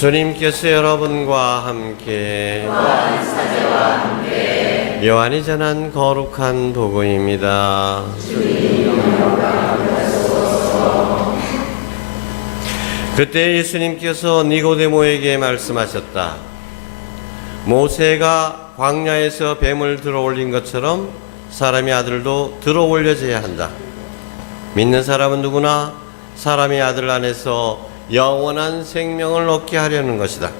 주님께서 여러분과 함께 요한이 전한 거룩한 복음입니다. 그때 예수님께서 니고데모에게 말씀하셨다. 모세가 광야에서 뱀을 들어올린 것처럼 사람의 아들도 들어올려져야 한다. 믿는 사람은 누구나 사람의 아들 안에서 영원한 생명을 얻게 하려는 것이다.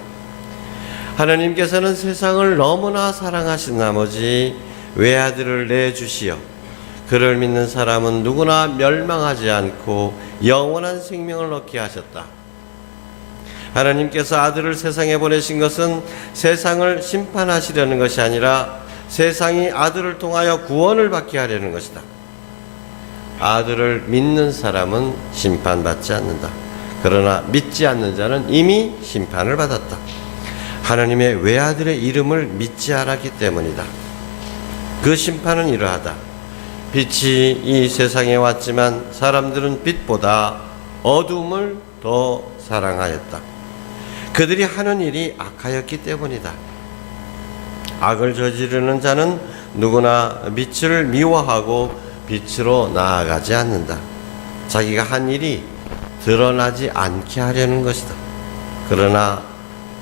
하나님께서는 세상을 너무나 사랑하신 나머지 외아들을 내주시어 그를 믿는 사람은 누구나 멸망하지 않고 영원한 생명을 얻게 하셨다. 하나님께서 아들을 세상에 보내신 것은 세상을 심판하시려는 것이 아니라 세상이 아들을 통하여 구원을 받게 하려는 것이다. 아들을 믿는 사람은 심판받지 않는다. 그러나 믿지 않는 자는 이미 심판을 받았다. 하나님의 외아들의 이름을 믿지 않았기 때문이다. 그 심판은 이러하다. 빛이 이 세상에 왔지만 사람들은 빛보다 어둠을 더 사랑하였다. 그들이 하는 일이 악하였기 때문이다. 악을 저지르는 자는 누구나 빛을 미워하고 빛으로 나아가지 않는다. 자기가 한 일이 드러나지 않게 하려는 것이다. 그러나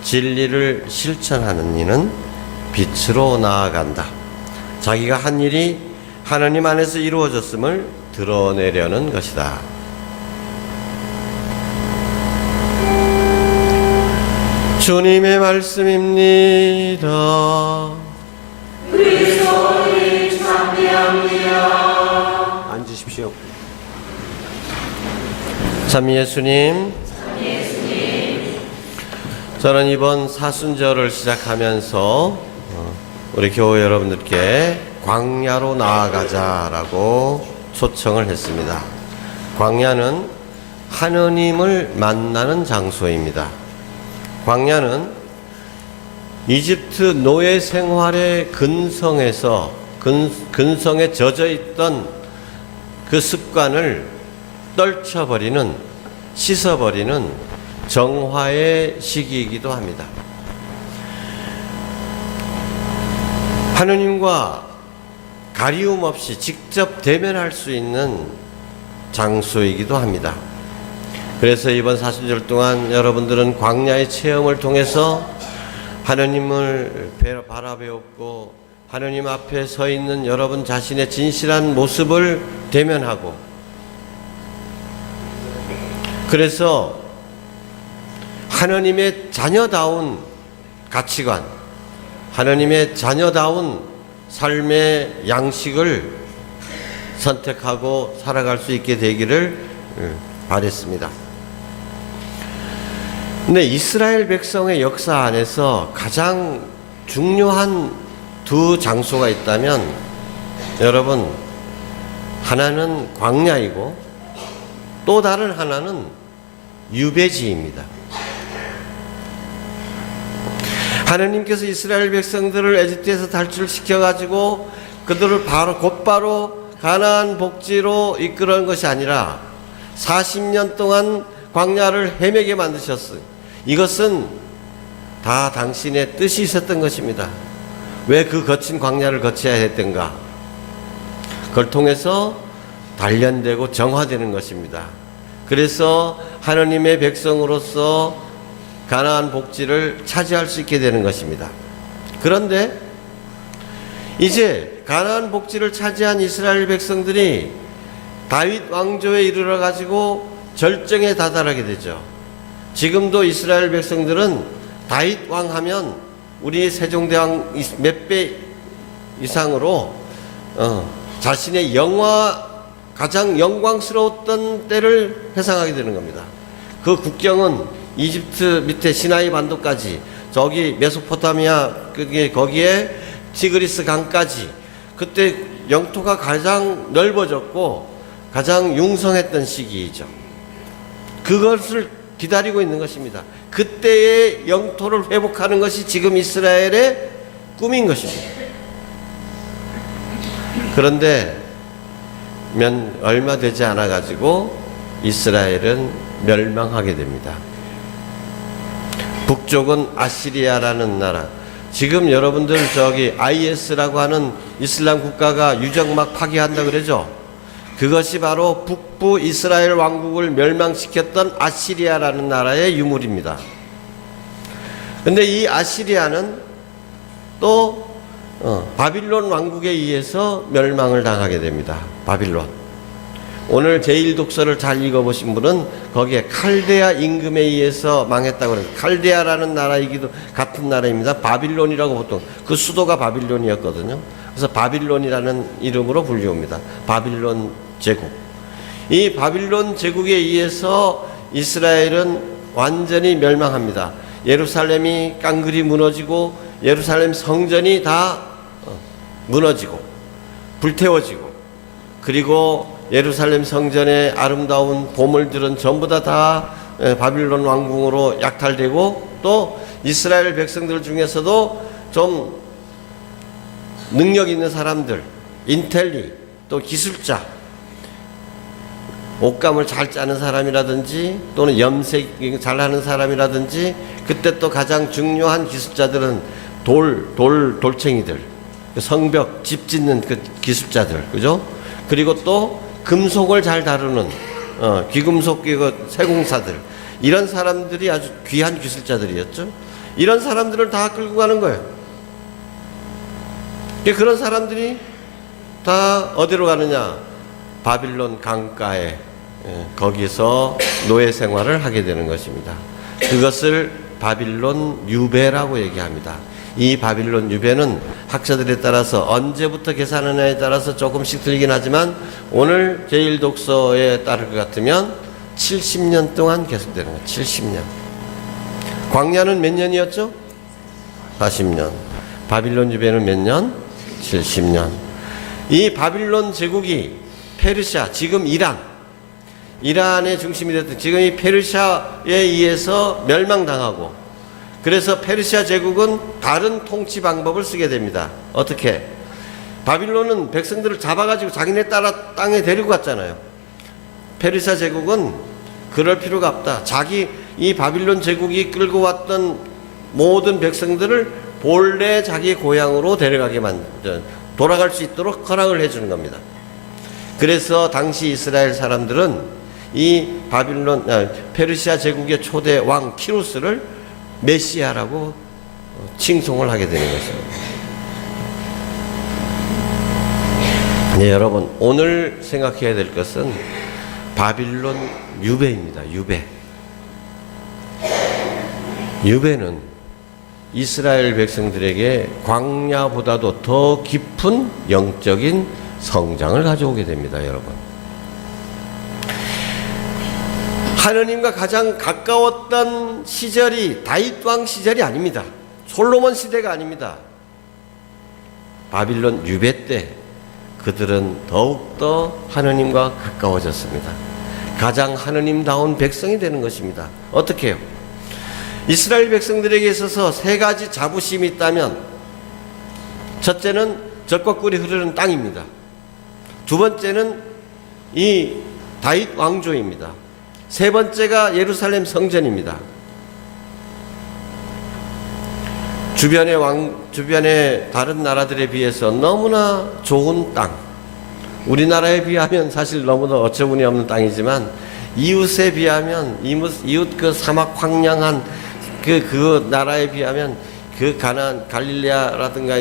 진리를 실천하는 이는 빛으로 나아간다. 자기가 한 일이 하나님 안에서 이루어졌음을 드러내려는 것이다. 주님의 말씀입니다. 그리스도를 찬미합니다. 앉으십시오. 참 예수님, 저는 이번 사순절을 시작하면서 우리 교회 여러분들께 광야로 나아가자라고 초청을 했습니다. 광야는 하느님을 만나는 장소입니다. 광야는 이집트 노예 생활의 근성에 젖어 있던 그 습관을 떨쳐버리는, 씻어버리는 정화의 시기이기도 합니다. 하느님과 가리움 없이 직접 대면할 수 있는 장소이기도 합니다. 그래서 이번 사순절 동안 여러분들은 광야의 체험을 통해서 하느님을 바라배웠고 하느님 앞에 서 있는 여러분 자신의 진실한 모습을 대면하고, 그래서 하느님의 자녀다운 가치관, 하느님의 자녀다운 삶의 양식을 선택하고 살아갈 수 있게 되기를 바랬습니다. 근데 이스라엘 백성의 역사 안에서 가장 중요한 두 장소가 있다면, 여러분, 하나는 광야이고 또 다른 하나는 유배지입니다. 하느님께서 이스라엘 백성들을 에집트에서 탈출시켜가지고 그들을 곧바로 가나안 복지로 이끌어온 것이 아니라 40년 동안 광야를 헤매게 만드셨어요. 이것은 다 당신의 뜻이 있었던 것입니다. 왜 그 거친 광야를 거쳐야 했던가? 그걸 통해서 단련되고 정화되는 것입니다. 그래서 하느님의 백성으로서 가나안 복지를 차지할 수 있게 되는 것입니다. 그런데 이제 가나안 복지를 차지한 이스라엘 백성들이 다윗 왕조에 이르러 가지고 절정에 다다르게 되죠. 지금도 이스라엘 백성들은 다윗 왕 하면 우리 세종대왕 몇 배 이상으로 자신의 가장 영광스러웠던 때를 회상하게 되는 겁니다. 그 국경은 이집트 밑에 시나이 반도까지, 저기 메소포타미아 거기에 티그리스 강까지, 그때 영토가 가장 넓어졌고 가장 융성했던 시기이죠. 그것을 기다리고 있는 것입니다. 그때의 영토를 회복하는 것이 지금 이스라엘의 꿈인 것입니다. 그런데 얼마 되지 않아 가지고 이스라엘은 멸망하게 됩니다. 북쪽은 아시리아라는 나라. 지금 여러분들 저기 IS라고 하는 이슬람 국가가 유적막 파괴한다 그러죠? 그것이 바로 북부 이스라엘 왕국을 멸망시켰던 아시리아라는 나라의 유물입니다. 근데 이 아시리아는 또 바빌론 왕국에 의해서 멸망을 당하게 됩니다. 바빌론. 오늘 제1독서를 잘 읽어보신 분은 거기에 칼데아 임금에 의해서 망했다고 그래요. 칼데아라는 나라이기도 같은 나라입니다. 바빌론이라고 보통 그 수도가 바빌론이었거든요. 그래서 바빌론이라는 이름으로 불리웁니다. 바빌론 제국. 이 바빌론 제국에 의해서 이스라엘은 완전히 멸망합니다. 예루살렘이 깡그리 무너지고 예루살렘 성전이 다 무너지고 불태워지고, 그리고 예루살렘 성전의 아름다운 보물들은 전부 다 바빌론 왕궁으로 약탈되고, 또 이스라엘 백성들 중에서도 좀 능력 있는 사람들, 인텔리, 또 기술자, 옷감을 잘 짜는 사람이라든지 또는 염색 잘하는 사람이라든지, 그때 또 가장 중요한 기술자들은 돌챙이들, 성벽, 집 짓는 그 기술자들, 그죠? 그리고 또 금속을 잘 다루는 귀금속 세공사들, 이런 사람들이 아주 귀한 기술자들이었죠. 이런 사람들을 다 끌고 가는 거예요. 그런 사람들이 다 어디로 가느냐? 바빌론 강가에, 거기서 노예 생활을 하게 되는 것입니다. 그것을 바빌론 유배라고 얘기합니다. 이 바빌론 유배는 학자들에 따라서 언제부터 계산하느냐에 따라서 조금씩 틀리긴 하지만, 오늘 제1독서에 따를 것 같으면 70년 동안 계속되는 거예요. 70년. 광야는 몇 년이었죠? 40년. 바빌론 유배는 몇 년? 70년. 이 바빌론 제국이 페르시아, 지금 이란의 중심이 됐던, 지금 이 페르시아에 의해서 멸망당하고, 그래서 페르시아 제국은 다른 통치 방법을 쓰게 됩니다. 어떻게? 바빌론은 백성들을 잡아가지고 자기네 따라 땅에 데리고 갔잖아요. 페르시아 제국은 그럴 필요가 없다. 이 바빌론 제국이 끌고 왔던 모든 백성들을 본래 자기 고향으로 데려가게 돌아갈 수 있도록 허락을 해주는 겁니다. 그래서 당시 이스라엘 사람들은 이 페르시아 제국의 초대 왕 키루스를 메시아라고 칭송을 하게 되는 것입니다. 네, 여러분, 오늘 생각해야 될 것은 바빌론 유배입니다. 유배는 이스라엘 백성들에게 광야보다도 더 깊은 영적인 성장을 가져오게 됩니다. 여러분, 하느님과 가장 가까웠던 시절이 다윗 왕 시절이 아닙니다. 솔로몬 시대가 아닙니다. 바빌론 유배 때 그들은 더욱더 하느님과 가까워졌습니다. 가장 하느님다운 백성이 되는 것입니다. 어떻게 해요? 이스라엘 백성들에게 있어서 세 가지 자부심이 있다면, 첫째는 젖과 꿀이 흐르는 땅입니다. 두 번째는 이 다윗 왕조입니다. 세 번째가 예루살렘 성전입니다. 주변의 다른 나라들에 비해서 너무나 좋은 땅, 우리나라에 비하면 사실 너무나 어처구니 없는 땅이지만, 이웃에 비하면, 이웃 그 사막 황량한 그 나라에 비하면, 그 갈릴레아라든가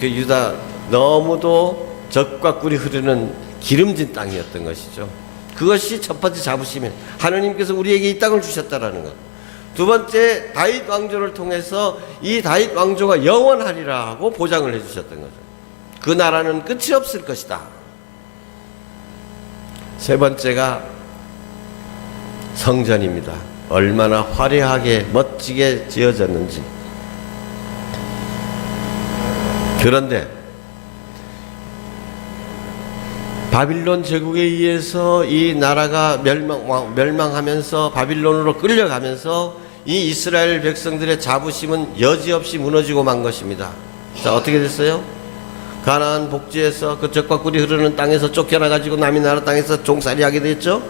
그 유다, 너무도 젖과 꿀이 흐르는 기름진 땅이었던 것이죠. 그것이 첫 번째 자부심이에요. 하느님께서 우리에게 이 땅을 주셨다라는 것. 두 번째, 다윗 왕조를 통해서 이 다윗 왕조가 영원하리라 하고 보장을 해주셨던 거죠. 그 나라는 끝이 없을 것이다. 세 번째가 성전입니다. 얼마나 화려하게 멋지게 지어졌는지. 그런데 바빌론 제국에 의해서 이 나라가 멸망하면서 바빌론으로 끌려가면서 이 이스라엘 백성들의 자부심은 여지없이 무너지고 만 것입니다. 자, 어떻게 됐어요? 가나안 복지에서 그 젖과 꿀이 흐르는 땅에서 쫓겨나가지고 남의 나라 땅에서 종살이 하게 됐죠.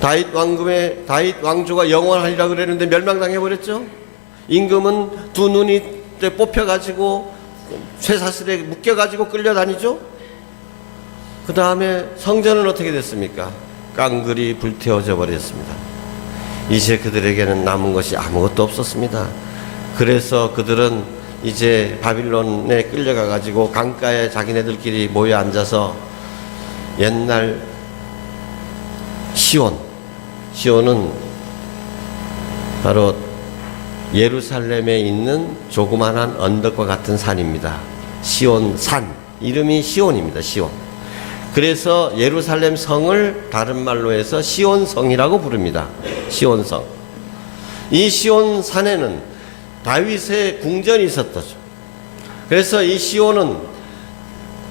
다윗 왕조가 영원하리라 그랬는데 멸망당해 버렸죠. 임금은 두 눈이 뽑혀가지고 쇠사슬에 묶여가지고 끌려다니죠. 그 다음에 성전은 어떻게 됐습니까? 깡그리 불태워져 버렸습니다. 이제 그들에게는 남은 것이 아무것도 없었습니다. 그래서 그들은 이제 바빌론에 끌려가 가지고 강가에 자기네들끼리 모여 앉아서 옛날 시온은 바로 예루살렘에 있는 조그만한 언덕과 같은 산입니다. 시온산, 이름이 시온입니다. 시온. 그래서 예루살렘 성을 다른 말로 해서 시온성이라고 부릅니다. 시온성. 이 시온산에는 다윗의 궁전이 있었죠. 그래서 이 시온은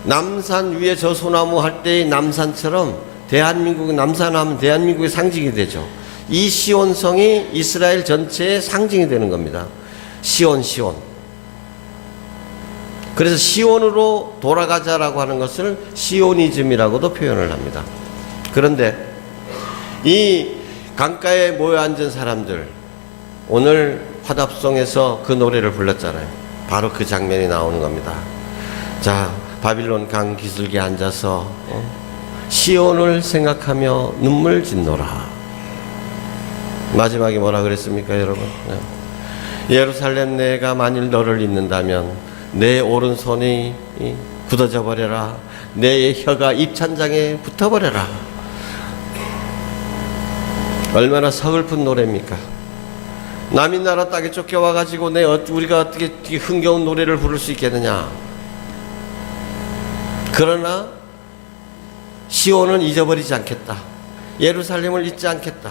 남산 위에 저 소나무 할 때의 남산처럼 대한민국, 남산하면 대한민국의 상징이 되죠. 이 시온성이 이스라엘 전체의 상징이 되는 겁니다. 시온. 그래서 시온으로 돌아가자라고 하는 것을 시오니즘이라고도 표현을 합니다. 그런데 이 강가에 모여 앉은 사람들, 오늘 화답송에서 그 노래를 불렀잖아요. 바로 그 장면이 나오는 겁니다. 자, 바빌론 강 기슭에 앉아서 시온을 생각하며 눈물 짓노라. 마지막에 뭐라 그랬습니까, 여러분? 예루살렘 내가 만일 너를 잊는다면 내 오른손이 굳어져 버려라. 내 혀가 입찬장에 붙어버려라. 얼마나 서글픈 노래입니까? 남의 나라 땅에 쫓겨와가지고 우리가 어떻게 흥겨운 노래를 부를 수 있겠느냐. 그러나 시온은 잊어버리지 않겠다. 예루살렘을 잊지 않겠다.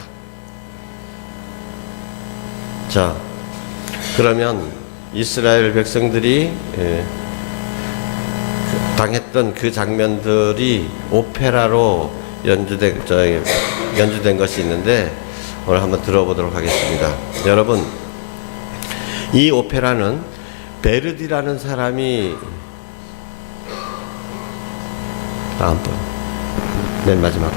자, 그러면 이스라엘 백성들이 당했던 그 장면들이 오페라로 연주된 것이 있는데 오늘 한번 들어보도록 하겠습니다. 여러분, 이 오페라는 베르디라는 사람이 다음번 맨 마지막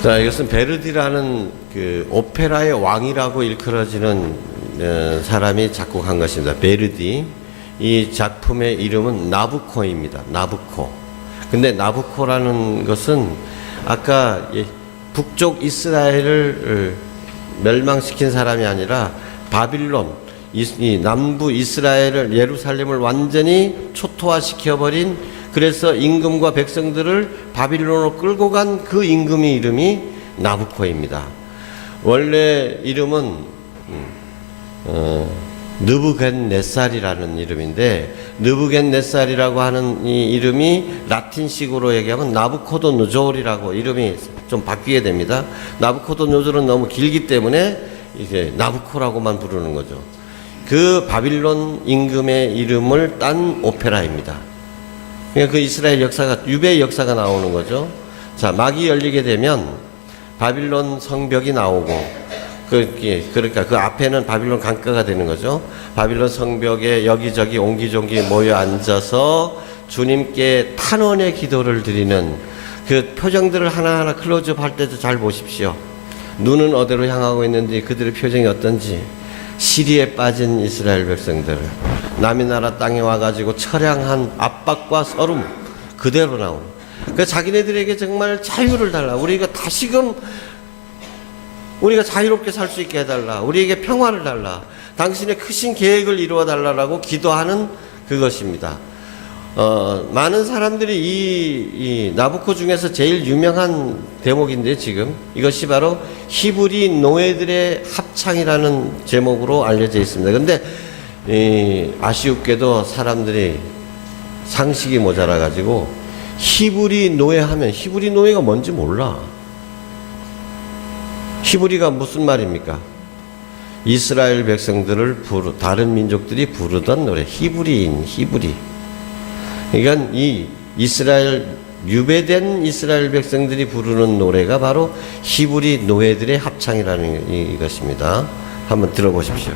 자, 이것은 베르디라는 그 오페라의 왕이라고 일컬어지는 사람이 작곡한 것입니다. 베르디. 이 작품의 이름은 나부코입니다. 나부코. 근데 나부코라는 것은 아까 북쪽 이스라엘을 멸망시킨 사람이 아니라 바빌론, 이 남부 이스라엘을, 예루살렘을 완전히 초토화시켜버린, 그래서 임금과 백성들을 바빌론으로 끌고 간 그 임금의 이름이 나부코입니다. 원래 이름은 느부갓네살이라는 이름인데, 느부갓네살이라고 하는 이 이름이 라틴식으로 얘기하면 나부코도노졸이라고 이름이 좀 바뀌게 됩니다. 나부코도노졸은 너무 길기 때문에 이제 나부코라고만 부르는 거죠. 그 바빌론 임금의 이름을 딴 오페라입니다. 그러니까 그 이스라엘 역사가, 유배의 역사가 나오는 거죠. 자, 막이 열리게 되면 바빌론 성벽이 나오고, 그러니까 그 앞에는 바빌론 강가가 되는 거죠. 바빌론 성벽에 여기저기 옹기종기 모여 앉아서 주님께 탄원의 기도를 드리는 그 표정들을 하나하나 클로즈업 할 때도 잘 보십시오. 눈은 어디로 향하고 있는지, 그들의 표정이 어떤지. 시리에 빠진 이스라엘 백성들, 남의 나라 땅에 와가지고 처량한 압박과 서름 그대로 나오는. 그 자기네들에게 정말 자유를 달라. 우리가 다시금 우리가 자유롭게 살 수 있게 해달라. 우리에게 평화를 달라. 당신의 크신 계획을 이루어 달라라고 기도하는 그것입니다. 많은 사람들이 이 나부코 중에서 제일 유명한 대목인데, 지금 이것이 바로 히브리 노예들의 합창이라는 제목으로 알려져 있습니다. 근데 아쉬웁게도 사람들이 상식이 모자라 가지고 히브리 노예 하면 히브리 노예가 뭔지 몰라. 히브리가 무슨 말입니까? 이스라엘 백성들을 다른 민족들이 부르던 노래, 히브리인, 히브리. 그러니까 이 이스라엘 유배된 이스라엘 백성들이 부르는 노래가 바로 히브리 노예들의 합창이라는 이것입니다. 한번 들어보십시오.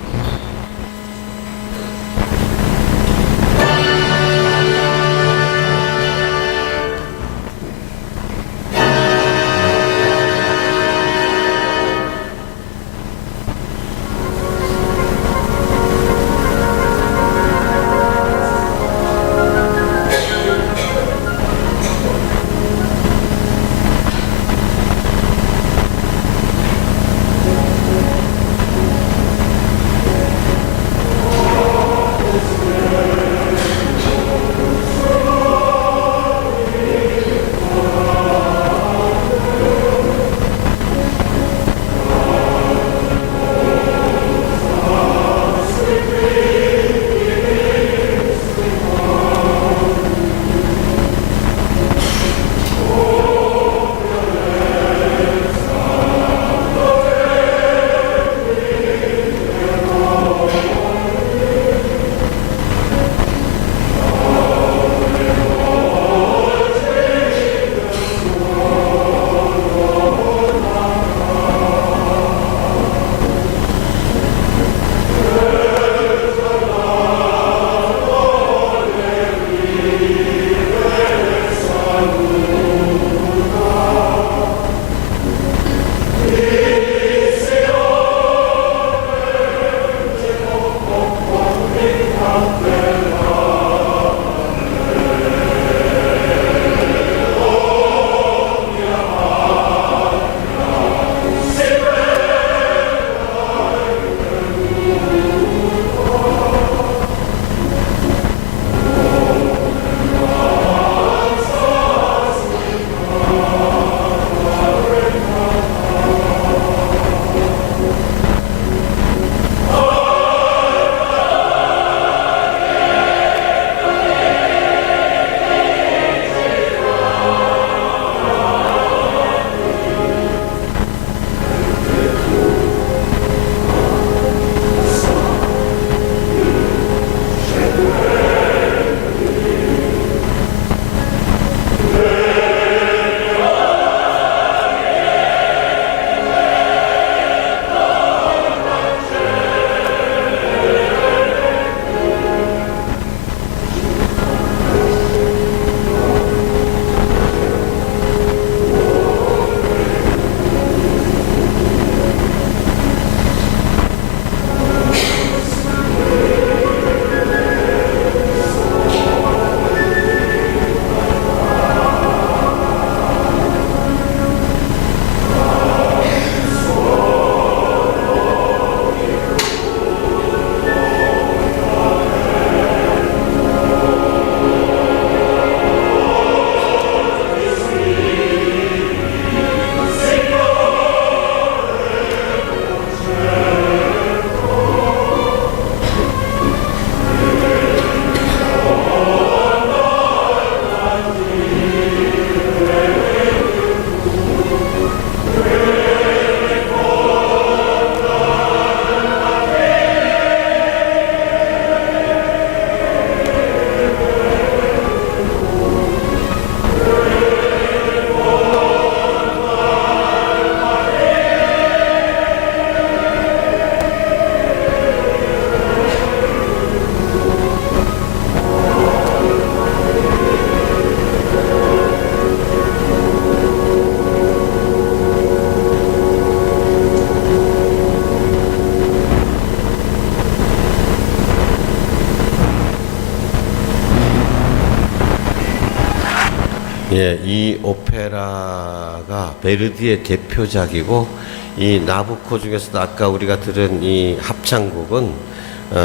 예, 이 오페라가 베르디의 대표작이고 이 나부코 중에서도 아까 우리가 들은 이 합창곡은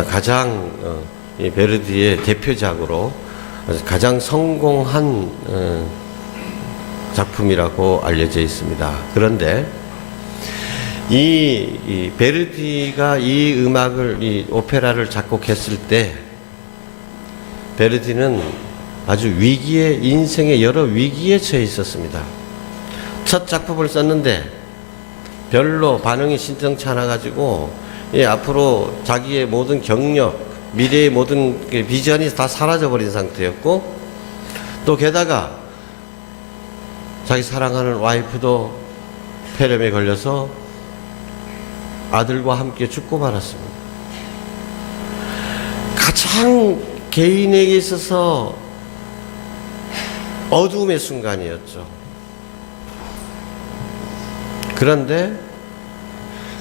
가장 이 베르디의 대표작으로 가장 성공한 작품이라고 알려져 있습니다. 그런데 이 베르디가 이 음악을 이 오페라를 작곡했을 때 베르디는 아주 인생의 여러 위기에 처해 있었습니다. 첫 작품을 썼는데 별로 반응이 신청치 않아 가지고 앞으로 자기의 모든 경력, 미래의 모든 비전이 다 사라져 버린 상태였고, 또 게다가 자기 사랑하는 와이프도 폐렴에 걸려서 아들과 함께 죽고 말았습니다. 가장 개인에게 있어서 어두움의 순간이었죠. 그런데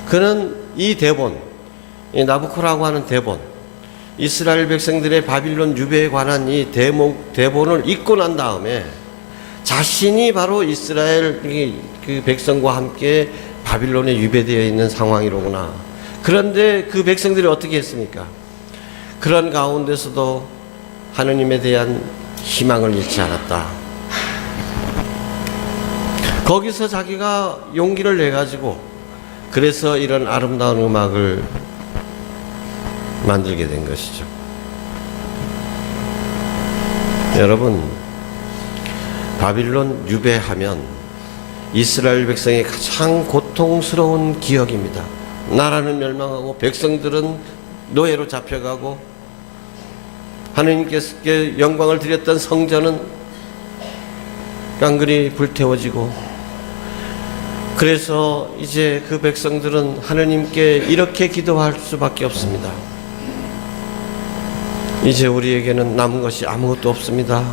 그는 이 대본, 이 나부코라고 하는 대본, 이스라엘 백성들의 바빌론 유배에 관한 이 대본을 읽고 난 다음에 자신이 바로 이스라엘 그 백성과 함께 바빌론에 유배되어 있는 상황이로구나. 그런데 그 백성들이 어떻게 했습니까? 그런 가운데서도 하느님에 대한 희망을 잃지 않았다. 거기서 자기가 용기를 내가지고 그래서 이런 아름다운 음악을 만들게 된 것이죠. 여러분, 바빌론 유배하면 이스라엘 백성의 가장 고통스러운 기억입니다. 나라는 멸망하고 백성들은 노예로 잡혀가고 하느님께 영광을 드렸던 성전은 깡그리 불태워지고, 그래서 이제 그 백성들은 하느님께 이렇게 기도할 수밖에 없습니다. 이제 우리에게는 남은 것이 아무것도 없습니다.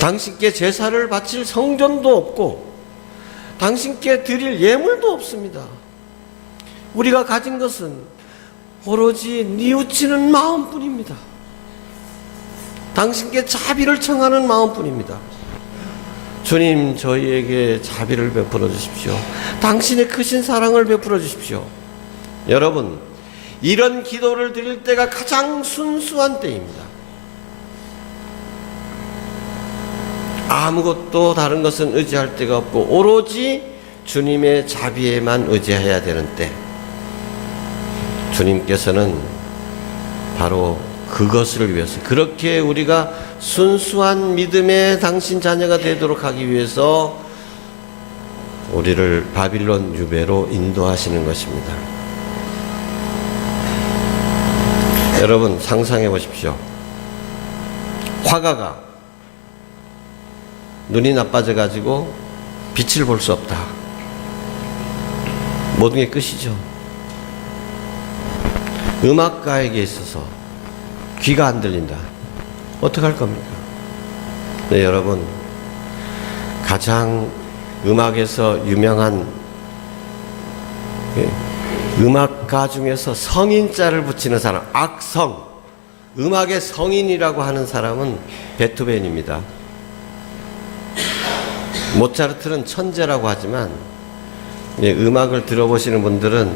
당신께 제사를 바칠 성전도 없고 당신께 드릴 예물도 없습니다. 우리가 가진 것은 오로지 뉘우치는 마음뿐입니다. 당신께 자비를 청하는 마음뿐입니다. 주님, 저희에게 자비를 베풀어 주십시오. 당신의 크신 사랑을 베풀어 주십시오. 여러분, 이런 기도를 드릴 때가 가장 순수한 때입니다. 아무것도 다른 것은 의지할 데가 없고 오로지 주님의 자비에만 의지해야 되는 때, 주님께서는 바로 그것을 위해서, 그렇게 우리가 순수한 믿음의 당신 자녀가 되도록 하기 위해서 우리를 바빌론 유배로 인도하시는 것입니다. 여러분, 상상해 보십시오. 화가가 눈이 나빠져 가지고 빛을 볼 수 없다. 모든 게 끝이죠. 음악가에게 있어서 귀가 안 들린다. 어떡할 겁니까? 네, 여러분, 가장 음악에서 유명한 음악가 중에서 성인자를 붙이는 사람, 악성, 음악의 성인이라고 하는 사람은 베토벤입니다. 모차르트는 천재라고 하지만 음악을 들어보시는 분들은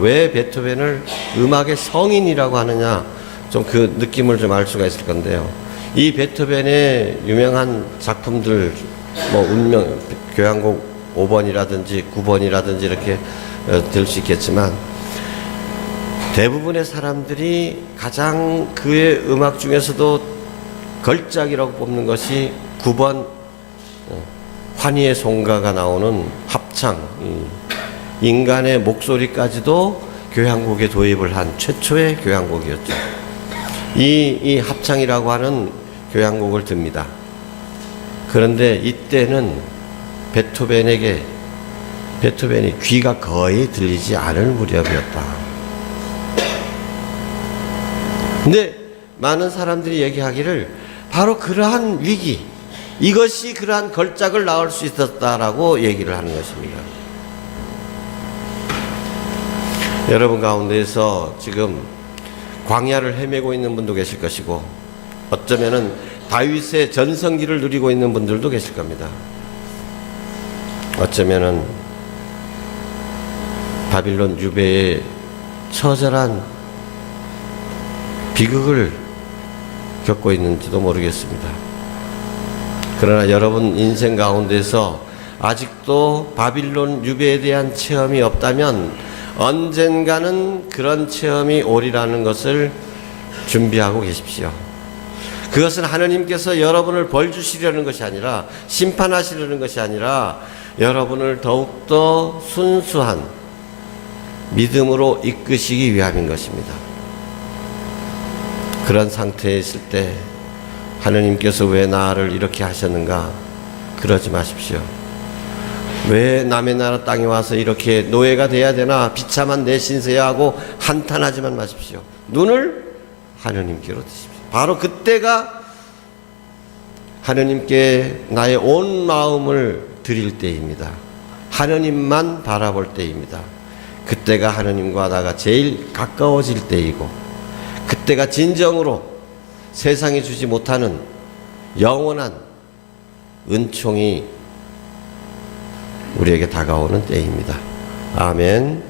왜 베토벤을 음악의 성인이라고 하느냐, 좀 그 느낌을 좀 알 수가 있을 건데요. 이 베토벤의 유명한 작품들, 운명, 교향곡 5번이라든지 9번이라든지 이렇게 될 수 있겠지만, 대부분의 사람들이 가장 그의 음악 중에서도 걸작이라고 뽑는 것이 9번 환희의 송가가 나오는 합창, 인간의 목소리까지도 교향곡에 도입을 한 최초의 교향곡이었죠. 이 합창이라고 하는 교향곡을 듭니다. 그런데 이때는 베토벤이 귀가 거의 들리지 않을 무렵이었다. 근데 많은 사람들이 얘기하기를 바로 그러한 위기, 이것이 그러한 걸작을 낳을 수 있었다라고 얘기를 하는 것입니다. 여러분 가운데에서 지금 광야를 헤매고 있는 분도 계실 것이고, 어쩌면은 다윗의 전성기를 누리고 있는 분들도 계실 겁니다. 어쩌면은 바빌론 유배의 처절한 비극을 겪고 있는지도 모르겠습니다. 그러나 여러분 인생 가운데서 아직도 바빌론 유배에 대한 체험이 없다면 언젠가는 그런 체험이 오리라는 것을 준비하고 계십시오. 그것은 하느님께서 여러분을 벌 주시려는 것이 아니라, 심판하시려는 것이 아니라, 여러분을 더욱더 순수한 믿음으로 이끄시기 위함인 것입니다. 그런 상태에 있을 때 하느님께서 왜 나를 이렇게 하셨는가? 그러지 마십시오. 왜 남의 나라 땅에 와서 이렇게 노예가 돼야 되나? 비참한 내 신세야 하고 한탄하지만 마십시오. 눈을 하느님께로 드십시오. 바로 그때가 하느님께 나의 온 마음을 드릴 때입니다. 하느님만 바라볼 때입니다. 그때가 하느님과 나가 제일 가까워질 때이고, 그때가 진정으로 세상이 주지 못하는 영원한 은총이 우리에게 다가오는 때입니다. 아멘.